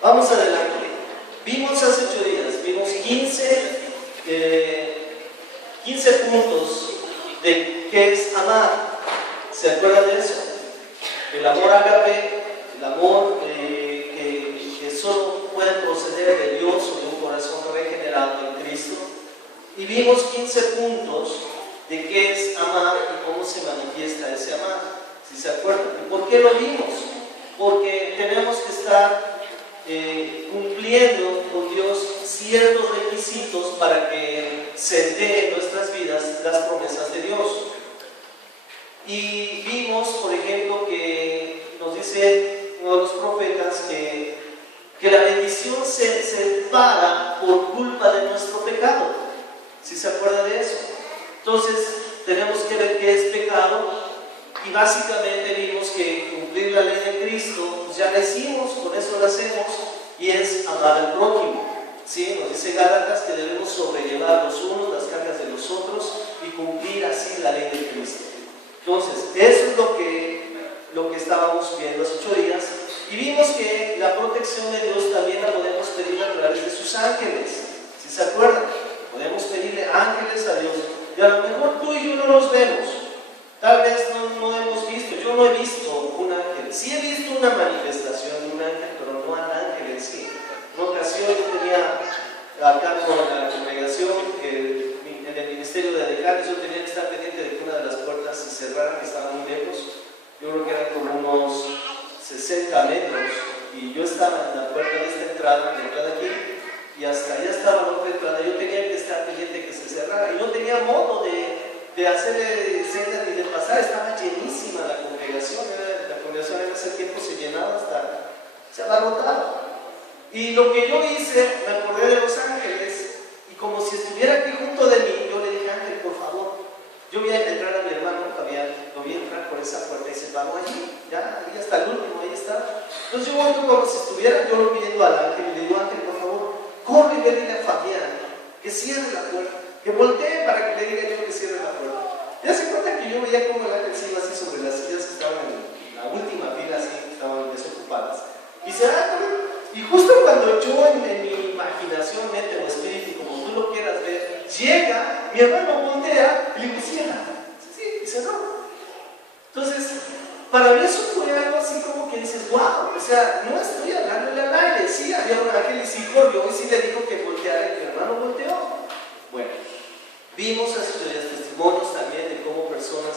Vamos adelante. Vimos hace 8 días, vimos 15 puntos de qué es amar. ¿Se acuerdan de eso? El amor ágape, el amor que solo puede proceder de Dios o de un corazón regenerado en Cristo. Y vimos 15 puntos de qué es amar y cómo se manifiesta ese amar, si se acuerdan. ¿Y por qué lo vimos? Porque tenemos que estar cumpliendo con Dios ciertos requisitos para que se dé en nuestras vidas las promesas de Dios. Y vimos, por ejemplo, que nos dice uno de los profetas que la bendición se para por culpa de nuestro pecado. ¿Sí se acuerda de eso? Entonces, tenemos que ver qué es pecado y básicamente vimos que cumplir la ley de Cristo, pues ya la hicimos, por eso lo hacemos, y es amar al prójimo. ¿Sí? Nos dice Gálatas que debemos sobrellevar los unos las cargas de los otros y cumplir así la ley de Cristo. Entonces, eso es lo que estábamos viendo hace 8 días, y vimos que la protección de Dios también la podemos pedir a través de sus ángeles. ¿Sí se acuerdan? Podemos pedirle ángeles a Dios, y a lo mejor tú y yo no los vemos, tal vez no hemos visto, yo no he visto un ángel, sí he visto una manifestación de un ángel, pero no al ángel en sí. En una ocasión yo tenía acá con la congregación, en el ministerio de decanes, yo tenía que estar pendiente de que una de las puertas se cerrara, que estaba muy lejos, yo creo que eran como unos 60 metros, y yo estaba en la puerta de esta entrada, de entrada aquí, y hasta allá estaba la otra entrada. Yo tenía que estar pendiente que se cerrara, y no tenía modo de hacerle señas ni de pasar, estaba llenísima la congregación en ese tiempo se llenaba hasta, se abarrotaba. Y lo que yo hice, me acordé de los ángeles, y como si estuviera aquí junto de mí, yo le dije: Ángel, por favor, yo voy a entrar a mi hermano Fabián, lo vi entrar por esa puerta y se paró allí, ya, ahí hasta el último, ahí está. Entonces yo voy como si estuviera yo lo pidiendo al ángel, y le digo: Ángel, por favor, corre y ve, dile a Fabián que cierre la puerta, que voltee para que le diga yo que cierre la puerta. Ya se cuenta que yo veía como el ángel se iba así sobre las sillas que estaban en la última fila, así, que estaban desocupadas, y se da, y justo cuando yo en mi imaginación, mente o espíritu, como tú lo quieras ver, llega, mi hermano voltea y le dice: cierra. Sí, y cerró. Entonces, para mí eso fue algo así como que dices: wow, o sea, no estoy hablándole al aire. Sí, había un ángel y sí corrió y sí le dijo que volteara, y mi hermano volteó. Bueno, vimos hace 8 días testimonios también de cómo personas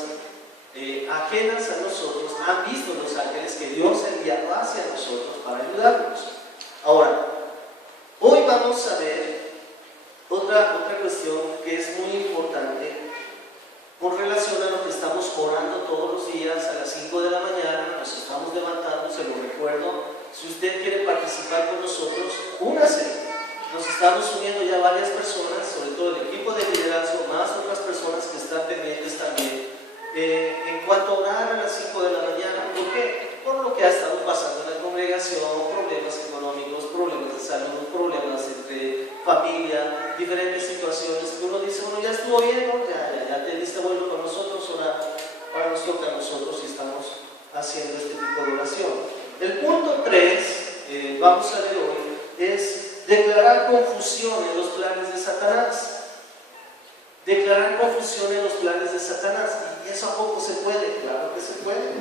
ajenas a nosotros han visto los ángeles que Dios ha enviado hacia nosotros para ayudarnos. Ahora, hoy vamos a ver otra cuestión que es muy importante con relación a lo que estamos orando todos los días a las 5 de la mañana. Nos estamos levantando, se lo recuerdo. Si usted quiere participar con nosotros, únase. Nos estamos uniendo ya varias personas, sobre todo el equipo de liderazgo, más otras personas que están pendientes también en cuanto a orar a las 5 de la mañana. ¿Por qué? Por lo que ha estado pasando en la congregación, problemas económicos, problemas de salud, problemas entre familia, diferentes situaciones que uno dice: bueno, ya estuvo bien, ¿no? ya te diste vuelo con nosotros, ahora nos toca a nosotros y estamos haciendo este tipo de oración. El punto 3, vamos a ver hoy, es declarar confusión en los planes de Satanás. Declarar confusión en los planes de Satanás. ¿Y eso a poco se puede? Claro que se puede.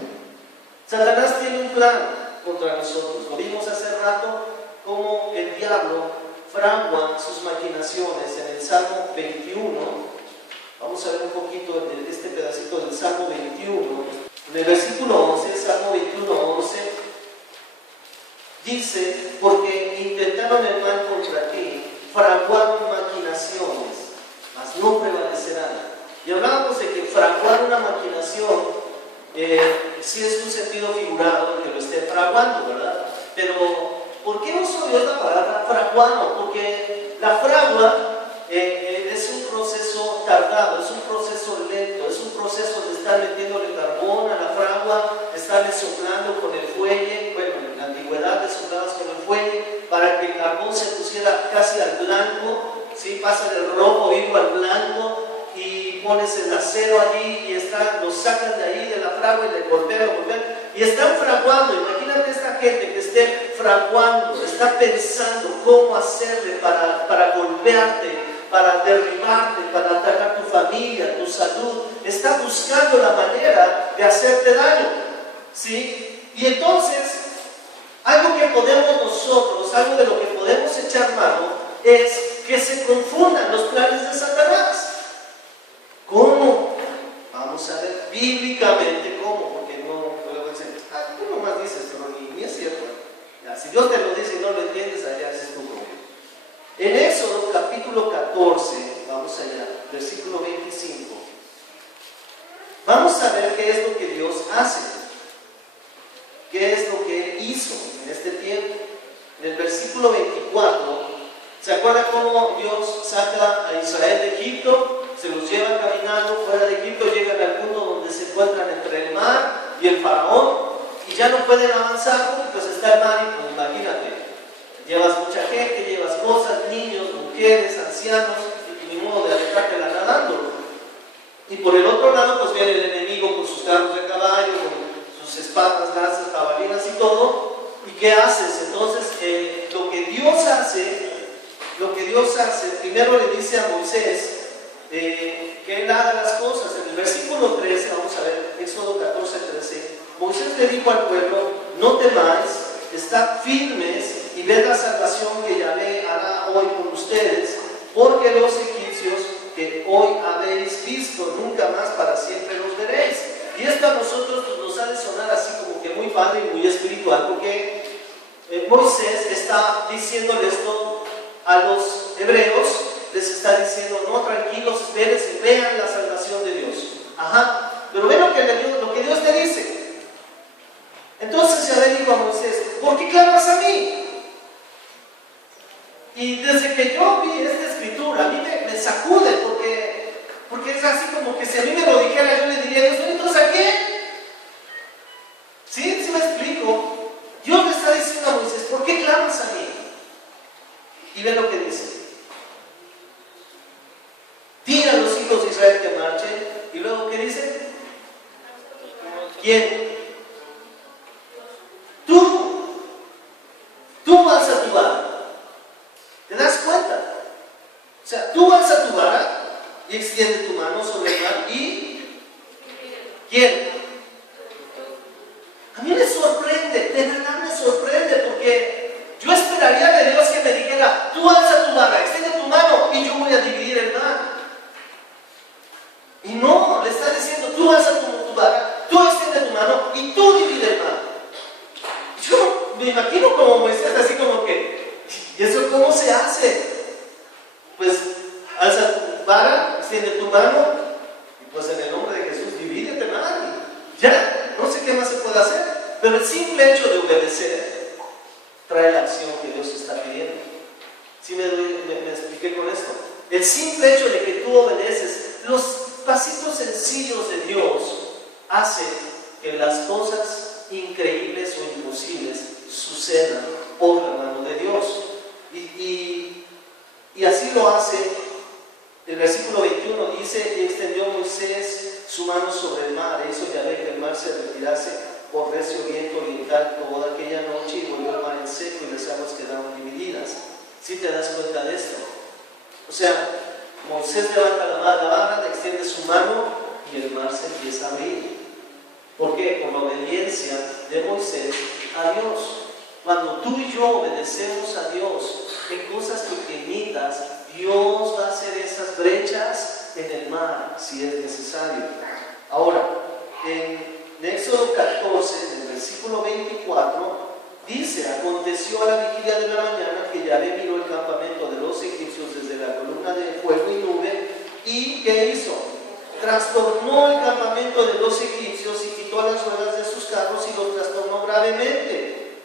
Satanás tiene un plan contra nosotros. Lo vimos hace rato, cómo el diablo fragua sus maquinaciones en el Salmo 21. Vamos a ver un poquito de este pedacito del Salmo 21. En el versículo 11, Salmo 21, 11, dice: porque intentaron el mal contra ti, fraguaron maquinaciones, mas no prevalecerán. Y hablábamos de que fraguar una maquinación sí es un sentido figurado de que lo esté fraguando, ¿verdad? Pero ¿por qué uso Dios la palabra fraguando? Porque la fragua es un proceso tardado, es un proceso lento, es un proceso de estar metiéndole carbón a la fragua, estarle soplando con el fuelle. Bueno, en la antigüedad le soplabas con el fuelle para que el carbón se pusiera casi al blanco, ¿sí? Pasa del rojo vivo al blanco, y pones el acero allí y lo sacan de ahí de la fragua y le golpean, y están fraguando. Imagínate gente que esté fraguando, está pensando cómo hacerle para golpearte, para derribarte, para atacar tu familia, tu salud, está buscando la manera de hacerte daño, ¿sí? Y entonces, algo que podemos nosotros, algo de lo que podemos echar mano, es que se confundan los planes de Satanás. ¿Cómo? Vamos a ver bíblicamente cómo, porque no puedo decir, tú nomás dices, pero ni es cierto. Ya, si Dios te lo dice y no lo entiendes, allá es tu problema. En Éxodo capítulo 14, vamos allá, versículo 25, vamos a ver qué es lo que Dios hace, qué es lo que Él hizo en este tiempo. En el versículo 24, ¿se acuerda cómo Dios saca a Israel de Egipto? Se los llevan caminando fuera de Egipto, llegan al punto donde se encuentran entre el mar y el faraón, y ya no pueden avanzar porque pues está el mar y pues imagínate, llevas mucha gente, llevas cosas, niños, mujeres, ancianos, y ni modo de alejártela nadando. Y por el otro lado pues viene el enemigo con sus carros de caballo, con sus espadas, lanzas, jabalinas y todo. ¿Y qué haces? Entonces lo que Dios hace, primero le dice a Moisés que él haga las cosas. En el versículo 13, vamos a ver, Éxodo 14, 13, Moisés le dijo al pueblo: no temáis, estad firmes y ved la salvación que Yahvé hará hoy con ustedes, porque los egipcios que hoy habéis visto, nunca más para siempre los veréis. Y esto a nosotros nos ha de sonar así como que muy padre y muy espiritual, porque Moisés está diciéndole esto a los hebreos, les está diciendo: no, tranquilos, espérense, vean la salvación de Dios. Ajá, pero ven lo que Dios te dice. Entonces Yahvé dijo a Moisés: ¿por qué clamas a mí? Y desde que yo vi esta escritura, a mí me sacude, porque es así como que si a mí me lo dijera, yo le diría: Dios, ¿entonces a qué? ¿Sí? ¿Sí me explico? Dios le está diciendo a Moisés: ¿por qué clamas a mí? Y ve lo que dice: di a los hijos de Israel que marchen. Y luego, ¿qué dice? ¿Quién? Tú vas a tu vara. ¿Te das cuenta? O sea, tú vas a tu vara y extiende tu mano sobre el mar. ¿Y quién? A mí me sorprende, de verdad me sorprende, porque yo esperaría de Dios que me dijera: tú alza tu vara, extiende tu mano y yo voy a dividir el mar. Y no, le está diciendo: tú alza tu vara, tú extiende tu mano y tú divide el mar. Yo me imagino como Moisés, así como que: ¿y eso cómo se hace? Pues alza tu vara, extiende tu mano y pues en el nombre de Jesús divídete el mar. Ya, no sé qué más se puede hacer, pero el simple hecho de obedecer trae la acción que Dios está pidiendo. ¿Sí me expliqué con esto? El simple hecho de que tú obedeces, los pasitos sencillos de Dios hacen que las cosas increíbles o imposibles sucedan por la mano de Dios. Y así lo hace. El versículo 21 dice: y extendió Moisés su mano sobre el mar, e hizo Yahvé que el mar se retirase por recio viento oriental toda aquella noche, y volvió el mar en seco y las aguas quedaron divididas. ¿Sí te das cuenta de esto? O sea, Moisés levanta la vara, extiende su mano y el mar se empieza a abrir. ¿Por qué? Por la obediencia de Moisés a Dios. Cuando tú y yo obedecemos a Dios en cosas pequeñitas, Dios va a hacer esas brechas en el mar si es necesario. Ahora, en Éxodo 14, en el versículo 24, dice: aconteció a la vigilia de la mañana que Yahvé miró el campamento de los egipcios desde la columna de fuego y nube, y ¿qué hizo? Trastornó el campamento de los egipcios y quitó las ruedas de sus carros y los trastornó gravemente.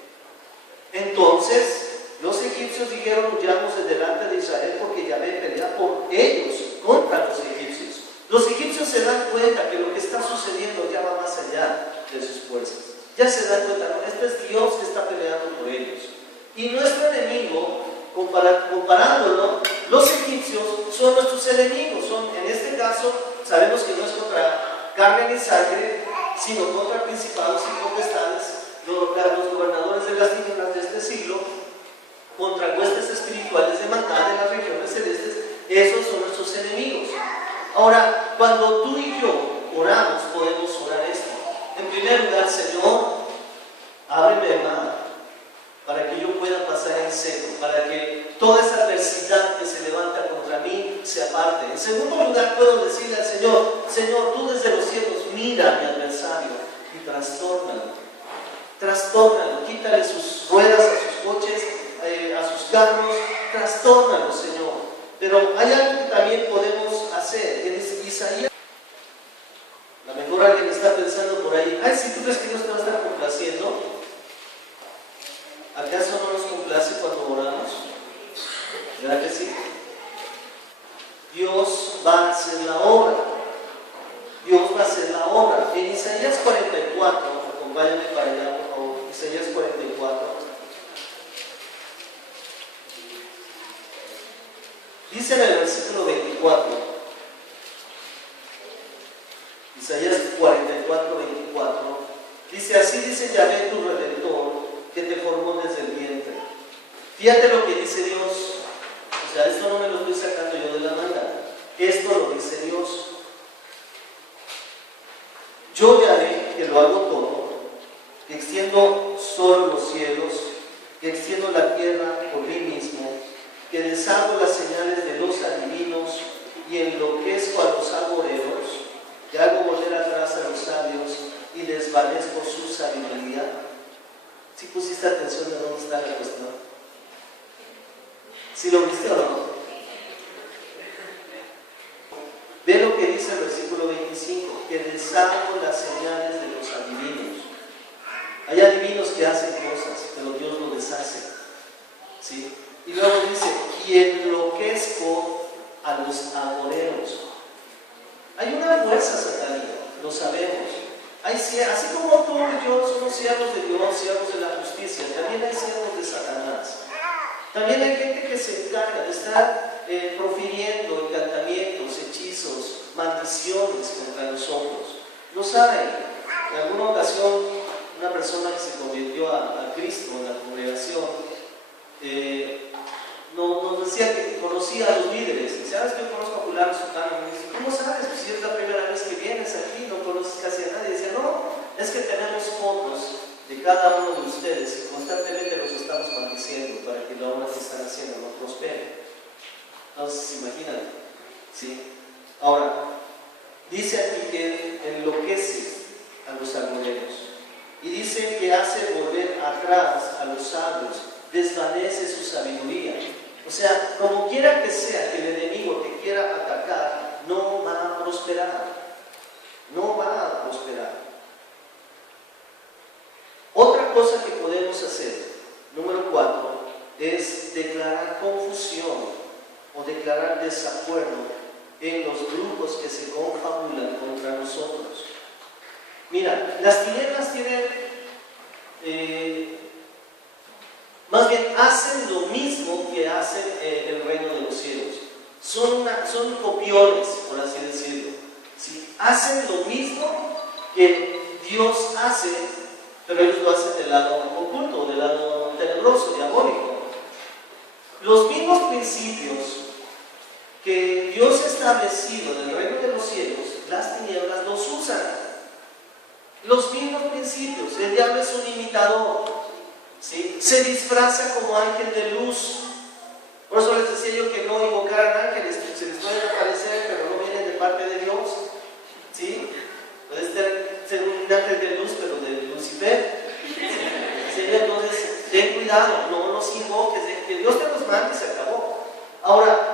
Entonces los egipcios dijeron: huyamos de delante de Israel, porque Yahvé pelea por ellos contra los egipcios. Los egipcios se dan cuenta que lo que está sucediendo ya va más allá de sus fuerzas. Ya se dan cuenta: no, este es Dios que está peleando por ellos. Y nuestro enemigo, comparándolo, los egipcios son nuestros enemigos. Son, en este caso, sabemos que no es contra carne ni sangre, sino contra principados y potestades los gobernadores de las tinieblas de este siglo, contra huestes espirituales de maldad en las regiones celestes. Esos son nuestros enemigos. Ahora, cuando tú y yo oramos, podemos orar esto. En primer lugar, Señor, ábreme el mar para que yo pueda pasar en seco, para que toda esa adversidad que se levanta contra mí se aparte. En segundo lugar, puedo decirle al Señor: Señor, tú desde los cielos mira a mi adversario y trastórnalo, quítale sus ruedas a sus coches, a sus carros, trastórnalo, Señor. Pero hay algo que también podemos hacer. En Isaías, a lo mejor alguien está pensando por ahí: ay, si tú crees que Dios te va a estar complaciendo, ¿acaso no nos complace cuando oramos? ¿Verdad que sí? Dios va a hacer la obra. Dios va a hacer la obra. En Isaías 44, acompáñame para allá, por favor. Isaías 44. Dice en el versículo 24, Isaías 44, 24, dice: así dice Yahvé tu Redentor, que te formó desde el vientre. Fíjate lo que dice Dios. O sea, esto no me lo estoy sacando yo de la manga. Esto lo dice Dios. Yo Yahvé, que lo hago todo, que extiendo solo los cielos, que extiendo la tierra por mí mismo, que deshago las señales de los adivinos y enloquezco a los agoreros, que hago volver atrás a los sabios y desvanezco su sabiduría. ¿Sí pusiste atención de dónde está la cuestión? ¿Sí lo viste o no? Ve lo que dice el versículo 25, que deshago las señales de los adivinos. Hay adivinos que hacen cosas, pero Dios lo deshace. ¿Sí? Y luego dice: y enloquezco a los agoreros. Hay una fuerza satánica, lo sabemos. Así como tú y yo somos siervos de Dios, siervos de la justicia, también hay siervos de Satanás. También hay gente que se encarga de estar profiriendo encantamientos, hechizos, maldiciones contra nosotros. Lo saben. En alguna ocasión, una persona que se convirtió a Cristo en la congregación, nos decía que conocía a los líderes. Dice: ¿sabes que yo conozco a fulano, sutano? Me dice: ¿cómo sabes? Pues si es la primera vez que vienes aquí, no conoces casi a nadie. Dice: no, es que tenemos fotos de cada uno de ustedes y constantemente los estamos maldiciendo para que la obra que están haciendo no prospere. Entonces, imagínate, ¿sí? Ahora, dice aquí que enloquece a los agoreros y dice que hace volver atrás a los sabios, desvanece su sabiduría. O sea, como quiera que sea que el enemigo te quiera atacar, no va a prosperar. No va a prosperar. Otra cosa que podemos hacer, número 4, es declarar confusión o declarar desacuerdo en los grupos que se confabulan contra nosotros. Mira, las tinieblas tienen, más bien hacen lo mismo que hace el reino de los cielos. Son copiones, por así decirlo. ¿Sí? Hacen lo mismo que Dios hace, pero ellos lo hacen del lado oculto, del lado tenebroso, diabólico. Los mismos principios que Dios ha establecido en el reino de los cielos, las tinieblas los usan. Los mismos principios. El diablo es un imitador, ¿sí? Se disfraza como ángel de luz. Por eso les decía yo que no invocaran ángeles, que se les pueden aparecer, pero no vienen de parte de Dios, ¿sí? Puede ser un ángel de luz, pero de Lucifer, ¿sí? Entonces, ten cuidado, no los invoques, que Dios te los mande y se acabó. Ahora,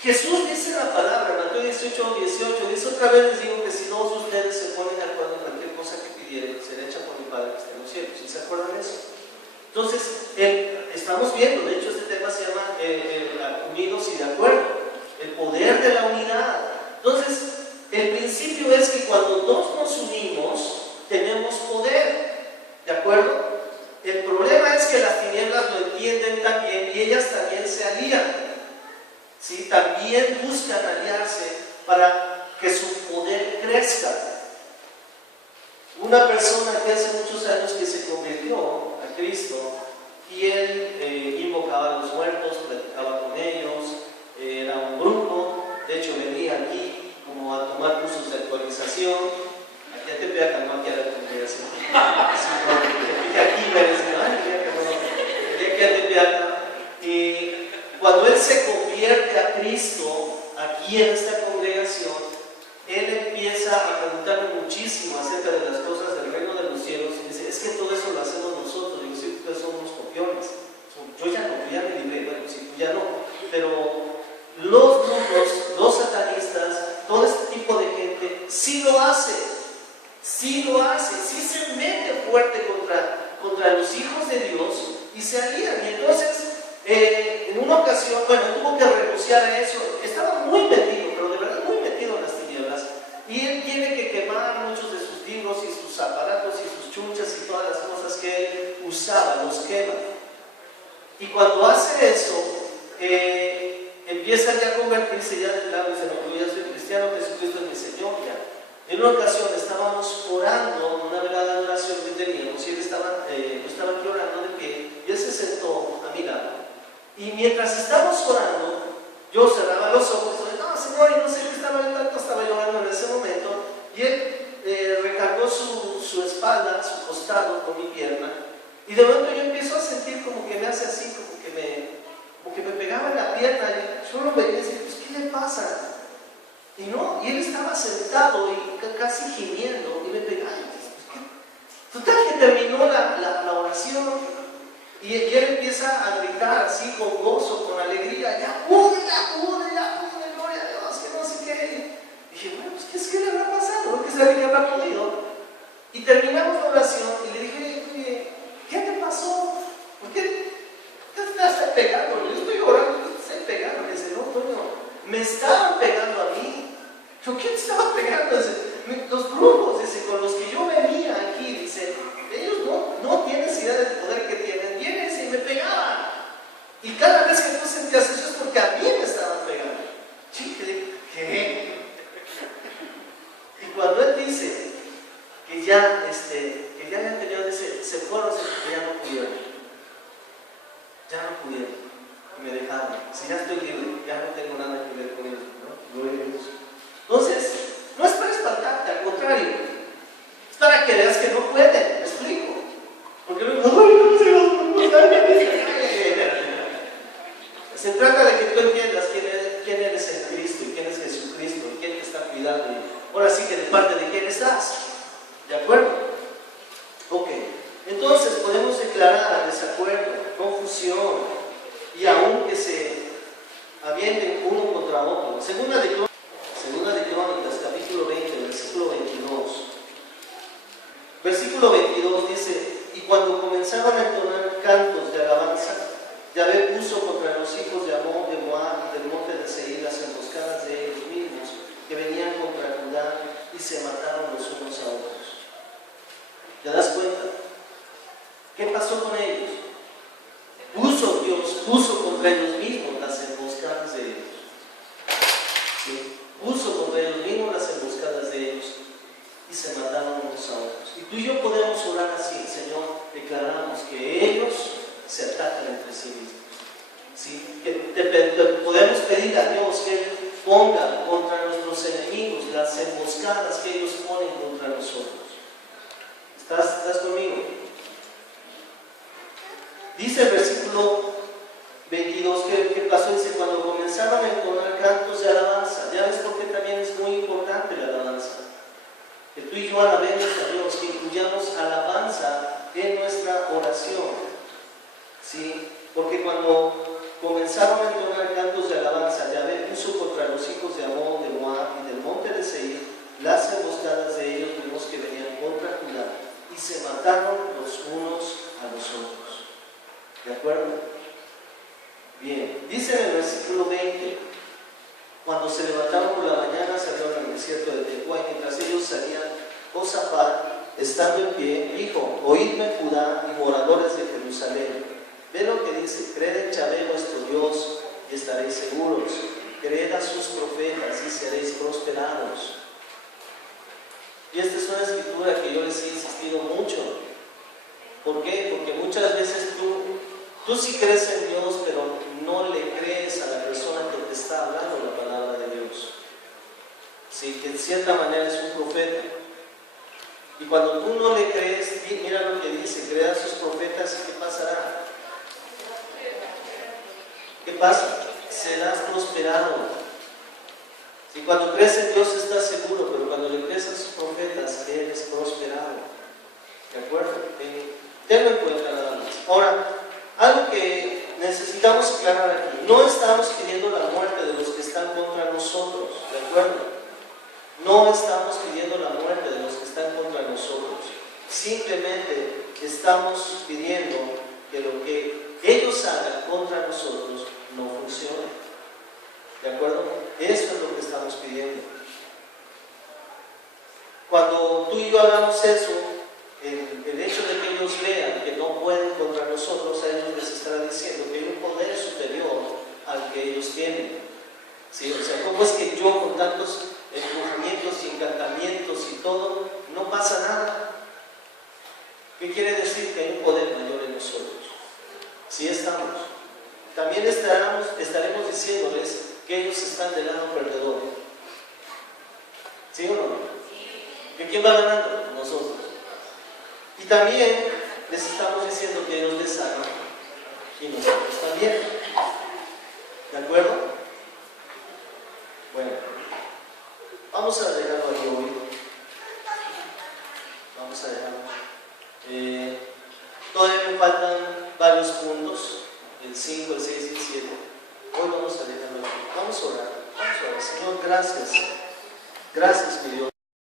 Jesús dice en la palabra, Mateo 18:18, dice: otra vez les digo que si dos de ustedes se ponen de acuerdo en cualquier cosa que pidieren, será hecha por mi Padre que está en los cielos. ¿Sí se acuerdan de eso? Entonces, estamos viendo, de hecho este tema se llama unidos y de acuerdo, el poder de la unidad. Entonces, el principio es que cuando dos nos unimos, tenemos poder, ¿de acuerdo? El problema es que las tinieblas lo entienden también y ellas también se alían. ¿Sí? También buscan aliarse para que su poder crezca. una persona que hace muchos años que se convirtió a Cristo y él invocaba a los muertos, platicaba con ellos, era un grupo, de hecho venía aquí como a tomar cursos de actualización, aquí a Tepeaca, no aquí a la congregación, aquí me decían, aquí a Tepeaca, y cuando él se convierte a Cristo, aquí en esta congregación, él empieza a preguntarme muchísimo acerca de las cosas del reino de los cielos y dice, es que todo eso lo hacemos nosotros. Y yo sí, ustedes son unos copiones. Yo ya no, yo ya me libré, bueno, sí, tú ya no. Pero los grupos, los satanistas, todo este tipo de gente, sí lo hace, sí se mete fuerte contra los hijos de Dios y se alían. Y entonces, en una ocasión, bueno, tuvo que renunciar a eso, estaba muy metido, pero de verdad muy metido en las tinieblas, y él tiene que quemar muchos de sus libros y sus aparatos y sus chunchas y todas las cosas que él usaba, los quema. Y cuando hace eso, empieza ya a convertirse ya de lado y dice, no, yo ya soy cristiano, Jesucristo es mi Señor ya. En una ocasión estábamos orando, una velada de oración que teníamos, y él estaba aquí orando de pie, y él se sentó a mi lado. Y mientras estábamos orando, yo cerraba los ojos y dije, no, Señor, y no sé qué estaba llorando en ese momento, y él recargó su espalda, su costado con mi pierna, y de momento yo empiezo a sentir como que me hace así, como que me pegaba en la pierna, y yo lo veía y decía, pues, ¿qué le pasa? Y no, y él estaba sentado y casi gimiendo, y me pegaba, total que terminó la oración, y él empieza a gritar así con gozo, con alegría, ya pude, gloria a Dios, que no sé qué. Y dije, bueno, pues ¿qué le habrá pasado? ¿Por qué se le habrá podido? Y terminamos la oración y le dije, oye, ¿qué te pasó? ¿Por qué te estás pegando? Yo estoy orando, te estoy pegando. Me dice, no, Toño, me estaban pegando a mí. Yo, ¿quién te estaba pegando? Dice, los brujos, dice, con los que yo venía aquí, dice, ellos no tienen idea del poder que tienen, vienen y me pegaban. Y cada vez que tú sentías eso es porque a mí me estaban pegando. Chique, ¿qué? Y cuando él dice que ya habían tenido, dice, se fueron, que ya no pudieron. Y me dejaron. Si ya estoy libre, ya no tengo nada que ver con ellos, ¿no? Gloria a Dios. Entonces, no es para espantarte, al contrario, es para que veas que no pueden, ¿me explico? Porque luego, se trata de que tú entiendas quién eres en Cristo y quién es Jesucristo y quién te está cuidando. Y ahora sí que de parte de quién estás. ¿De acuerdo? Ok. Entonces podemos declarar desacuerdo, confusión y aún que se avienten uno contra otro. Segunda de Crónicas, capítulo 20, versículo 22. Versículo 22 dice, y cuando comenzaban a entonar cantos de alabanza, Yahvé puso contra los hijos de Amón, de Moab y del monte de Seir las emboscadas de ellos mismos, que venían contra Judá, y se mataron los unos a otros. ¿Te das cuenta? ¿Qué pasó con ellos? Dios puso contra ellos mismos las emboscadas de ellos. ¿Sí? Puso contra ellos mismos las emboscadas de ellos y se mataron unos a otros. Y tú y yo podemos orar así, Señor, declaramos que ellos se atacan entre sí mismos. ¿Sí? Podemos pedir a Dios que Él ponga contra nuestros enemigos las emboscadas que ellos ponen contra nosotros. ¿Estás conmigo? Dice el versículo 22 que pasó, dice, cuando comenzaron a entonar cantos de alabanza. Ya ves por qué también es muy importante la alabanza. Que tú y yo alabemos a Dios, que incluyamos alabanza en nuestra oración. ¿Sí? Porque cuando comenzaron a entonar cantos de alabanza, Yahvé puso contra los hijos de Amón, de Moab y del monte de Seir las emboscadas de ellos mismos que venían contra Judá, y se mataron los unos a los otros. ¿De acuerdo? Bien, dice en el versículo 20, cuando se levantaron por la mañana, salieron al desierto de Tecoa, y mientras ellos salían, Josafat, estando en pie, dijo, oídme Judá y moradores de Jerusalén, ve lo que dice, creed en Yahvé vuestro Dios y estaréis seguros, creed a sus profetas y seréis prosperados. Y esta es una escritura que yo les he insistido mucho. ¿Por qué? Porque muchas veces tú sí crees en Dios, pero no le crees a la persona que te está hablando la palabra de Dios. Sí, que en cierta manera es un profeta. Y cuando tú no le crees, mira lo que dice: crean sus profetas y ¿qué pasará? ¿Qué pasa? Serás prosperado. Si cuando crees en Dios estás seguro, pero cuando le crees a sus profetas, eres prosperado. ¿De acuerdo? Tenlo en cuenta nada más. Ahora, algo que necesitamos aclarar aquí: no estamos pidiendo la muerte de los que están contra nosotros, ¿de acuerdo? No estamos pidiendo la muerte de los que están contra nosotros. Simplemente estamos pidiendo que lo que ellos hagan contra nosotros no funcione. ¿De acuerdo? Esto es lo que estamos pidiendo. Cuando tú y yo hagamos eso, el hecho de que ellos vean que no pueden contra nosotros, a ellos les estará diciendo que hay un poder superior al que ellos tienen. ¿Sí? O sea, ¿cómo es que yo con tantos empujamientos y encantamientos y todo, no pasa nada? ¿Qué quiere decir? Que hay un poder mayor en nosotros. Sí estamos. También estaremos diciéndoles que ellos están del lado perdedor. ¿Sí o no? ¿Que quién va ganando? Nosotros. Y también les estamos diciendo que ellos les hagan y nosotros también. ¿De acuerdo? Bueno, vamos a dejarlo ahí hoy. Vamos a dejarlo. Todavía me faltan varios puntos, el 5, el 6 y el 7. Hoy vamos a dejarlo aquí. Vamos a orar. Vamos a orar. Señor, gracias. Gracias, mi Dios.